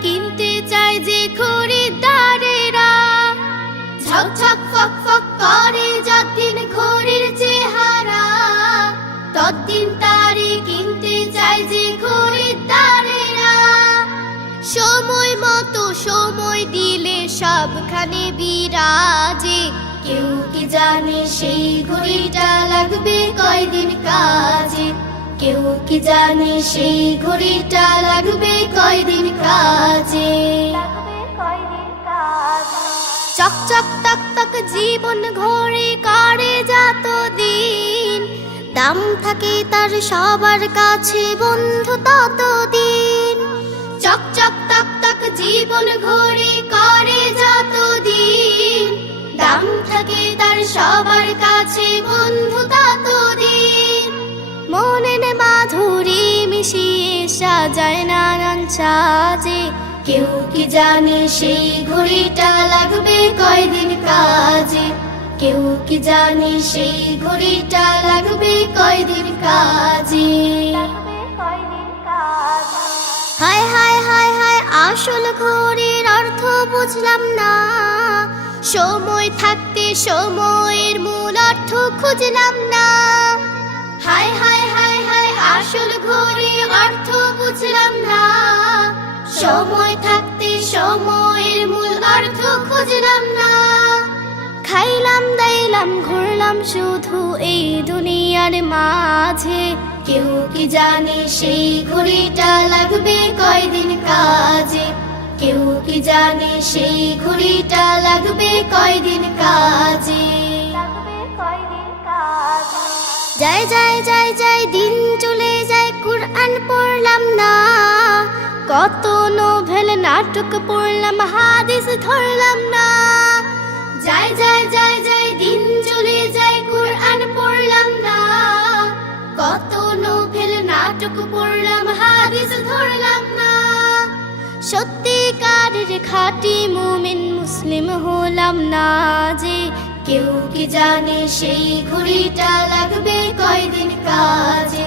কিনতে চায় যে খরিদ্দারেরা। ছক ছক ফক ফক করে যতদিন ঘড়ির চেহারা, ততদিন তারে কিনতে চায় যে খরিদ্দারেরা। সময় মতো সময় দিলে সবখানে বিরাজে। কেউ কি জানে সেই ঘড়িটা লাগবে কয়দিন কাজে? কেউ কি জানে সেই ঘড়িটা চক চক তক তক জীবন ঘরে কারে যাত দিন। দাম থাকে তার সবার কাছে বন্ধু ততদিন। চক চক তক তক জীবন ঘরে করে যত দিন। দাম থাকে তার সবার কাছে বন্ধু ততদিন। মনের মাধুরী মিশিয়ে সাজায় নানান সাজে। কেউ কি জানে সেই ঘড়িটা লাগবে কয়দিন কাজে? কেউ কি জানে সেই ঘড়িটা লাগবে কয়দিন কাজে? হায় হায় হায় হায়, আসল ঘড়ির অর্থ বুঝলাম না। সময় থাকতে সময়ের মূল অর্থ খুঁজলাম না। হায় হায় হায় হায়, আসল ঘড়ির অর্থ বুঝলাম না। সময় থাকতে সময়ের দাইলাম ঘুরলাম শুধু এই দুনিয়ার মাঝে। কেউ কি জানে সেই ঘুড়িটা লাগবে কয়দিন কাজে? কেউ কি জানে সেই ঘড়িটা লাগবে কয়দিন কাজে? যায় যায় যায় যায় দিন চলে যায় কুরআন পড়লাম না। কত নোভেল নাটক পড়লাম হাদিস ধরলাম না। যায় যায় যায় যায়, দিন চলে যায়, কুরআন পড়লাম না। কত নোভেল নাটক পড়লাম, হাদিস ধরলাম না। সত্যিকারের খাঁটি মুমিন মুসলিম হলাম না যে কেউ কি জানে সেই ঘড়িটা লাগবে কয়দিন কাজে।